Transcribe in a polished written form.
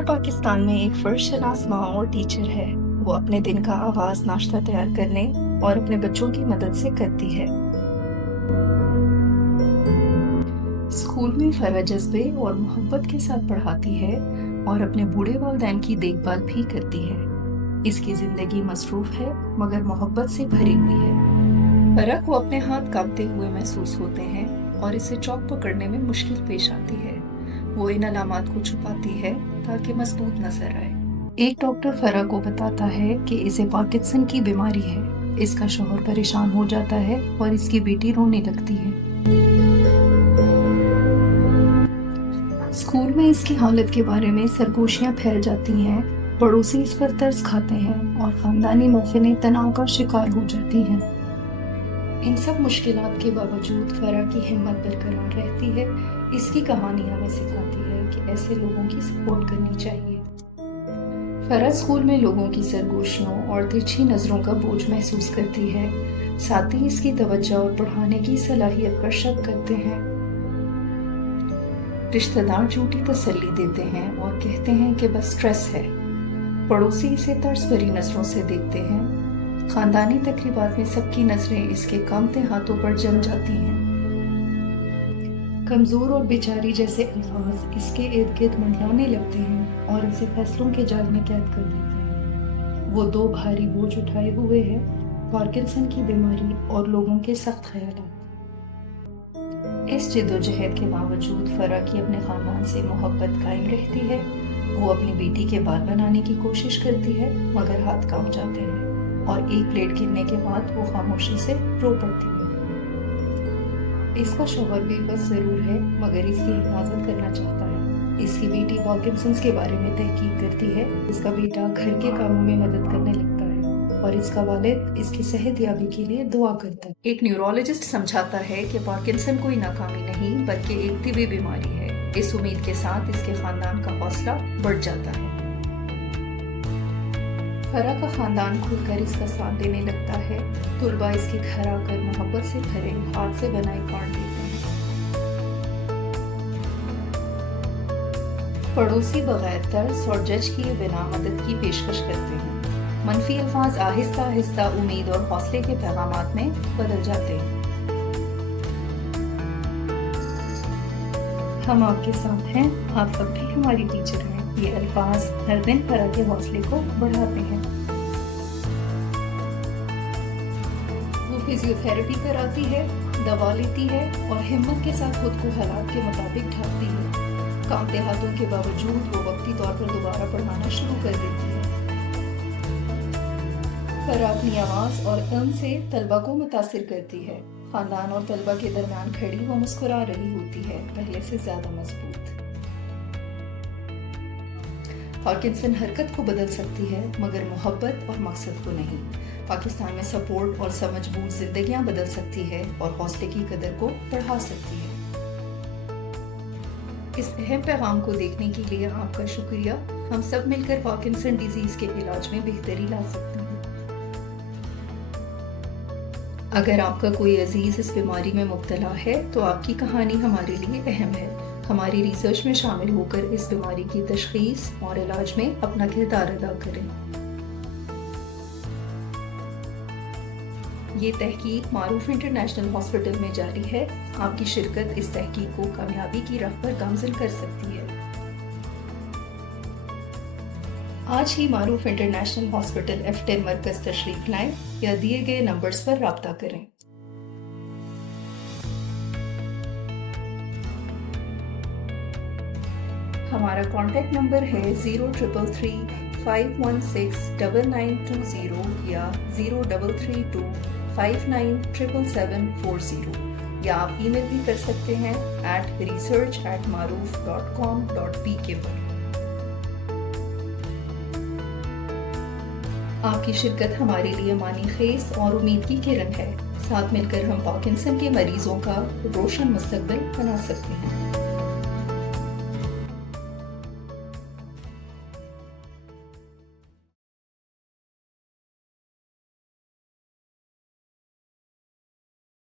فرا پاکستان میں ایک فرد شناس ماں اور ٹیچر ہے۔ وہ اپنے دن کا آغاز ناشتہ تیار کرنے اور اپنے بچوں کی مدد سے کرتی ہے۔ اسکول میں فرا جذبے اور محبت کے ساتھ پڑھاتی ہے اور اپنے بوڑھے والدین کی دیکھ بھال بھی کرتی ہے۔ اس کی زندگی مصروف ہے مگر محبت سے بھری ہوئی ہے۔ فرا کو اپنے ہاتھ کانپتے ہوئے محسوس ہوتے ہیں اور اسے چاک پکڑنے میں مشکل پیش آتی ہے۔ وہ ان علامات کو چھپاتی ہے تاکہ مضبوط نظر آئے۔ ایک ڈاکٹر فرا کو بتاتا ہے کہ اسے پارکنسن کی بیماری ہے۔ اس کا شوہر پریشان ہو جاتا ہے اور اس کی بیٹی رونے لگتی ہے۔ اسکول میں اس کی حالت کے بارے میں سرگوشیاں پھیل جاتی ہیں، پڑوسی اس پر ترس کھاتے ہیں اور خاندانی محفلیں تناؤ کا شکار ہو جاتی ہیں۔ ان سب مشکلات کے باوجود فرا کی ہمت برقرار رہتی ہے۔ اس کی کہانی ہمیں سکھاتی ہے کہ ایسے لوگوں کی سپورٹ کرنی چاہیے۔ فرا اسکول میں لوگوں کی سرگوشیوں اور ترچھی نظروں کا بوجھ محسوس کرتی ہے۔ ساتھی اس کی توجہ اور پڑھانے کی صلاحیت پر شک کرتے ہیں۔ رشتہ دار جھوٹی تسلی دیتے ہیں اور کہتے ہیں کہ بس سٹریس ہے۔ پڑوسی اسے ترس بھری نظروں سے دیکھتے ہیں۔ خاندانی تقریبات میں سب کی نظریں اس کے کانپتے ہاتھوں پر جم جاتی ہیں۔ کمزور اور بیچاری جیسے الفاظ اس کے ارد گرد منڈلانے لگتے ہیں اور اسے فیصلوں کے جال میں قید کر دیتے ہیں۔ وہ دو بھاری بوجھ اٹھائے ہوئے ہے، پارکنسن کی بیماری اور لوگوں کے سخت خیالات۔ اس جد و جہد کے باوجود فرا کی اپنے خاندان سے محبت قائم رہتی ہے۔ وہ اپنی بیٹی کے بال بنانے کی کوشش کرتی ہے مگر ہاتھ کانپ جاتے ہیں اور ایک پلیٹ گرنے کے بعد وہ خاموشی سے رو پڑتی ہے۔ اس کا شوہر بھی بس ضرور ہے مگر اس کی حفاظت کرنا چاہتا ہے۔ اس کی بیٹی پارکنسنز کے بارے میں تحقیق کرتی ہے۔ اس کا بیٹا گھر کے کاموں میں مدد کرنے لگتا ہے اور اس کا والد اس کی صحت یابی کے لیے دعا کرتا ہے۔ ایک نیورولوجسٹ سمجھاتا ہے کہ پارکنسن کوئی ناکامی نہیں بلکہ ایک طبی بیماری ہے۔ اس امید کے ساتھ اس کے خاندان کا حوصلہ بڑھ جاتا ہے۔ فرا کا خاندان کھل کر اس کا ساتھ دینے لگتا ہے۔ طلباء اس کے گھر آ کر محبت سے بھرے ہاتھ سے بنائے کارڈ دیتے ہیں۔ پڑوسی بغیر ترس اور جج کیے بنا مدد کی پیشکش کرتے ہیں۔ منفی الفاظ آہستہ آہستہ امید اور حوصلے کے پیغامات میں بدل جاتے ہیں۔ ہم آپ کے ساتھ ہیں، آپ اب بھی ہماری ٹیچر ہیں۔ یہ الفاظ ہر دن فرا کے حوصلے کو بڑھاتے ہیں۔ وہ فزیو تھراپی کراتی ہے، دوا لیتی ہے اور ہمت کے ساتھ خود کو حالات کے مطابق ڈھالتی ہے۔ کانپتے ہاتھوں کے باوجود وہ وقتی طور پر دوبارہ پڑھانا شروع کر دیتی ہے۔ فرا اپنی آواز اور علم سے طلباء کو متاثر کرتی ہے۔ خاندان اور طلباء کے درمیان کھڑی وہ مسکرا رہی ہوتی ہے، پہلے سے زیادہ مضبوط۔ پارکنسن حرکت کو بدل سکتی ہے مگر محبت اور مقصد کو نہیں۔ پاکستان میں سپورٹ اور سمجھ بوجھ زندگیاں بدل سکتی ہے اور حوصلے کی قدر کو بڑھا سکتی ہے۔ اس اہم پیغام کو دیکھنے کے لیے آپ کا شکریہ۔ ہم سب مل کر پارکنسن ڈیزیز کے علاج میں بہتری لا سکتے ہیں۔ اگر آپ کا کوئی عزیز اس بیماری میں مبتلا ہے تو آپ کی کہانی ہمارے لیے اہم ہے۔ ہماری ریسرچ میں شامل ہو کر اس بیماری کی تشخیص اور علاج میں اپنا کردار ادا کریں۔ یہ تحقیق معروف انٹرنیشنل ہاسپٹل میں جاری ہے۔ آپ کی شرکت اس تحقیق کو کامیابی کی راہ پر گامزن کر سکتی ہے۔ آج ہی معروف انٹرنیشنل ہاسپٹل F10 مرکز تشریف لائیں یا دیے گئے نمبرز پر رابطہ کریں۔ ہمارا کانٹیکٹ نمبر ہے 0333516990 یا 0332597740 یا آپ ای میل بھی کر سکتے ہیں @research@maroof.com.pk پر۔ آپ کی شرکت ہمارے لیے معنی خیز اور امید کی کرن ہے۔ ساتھ مل کر ہم پارکنسن کے مریضوں کا روشن مستقبل بنا سکتے ہیں۔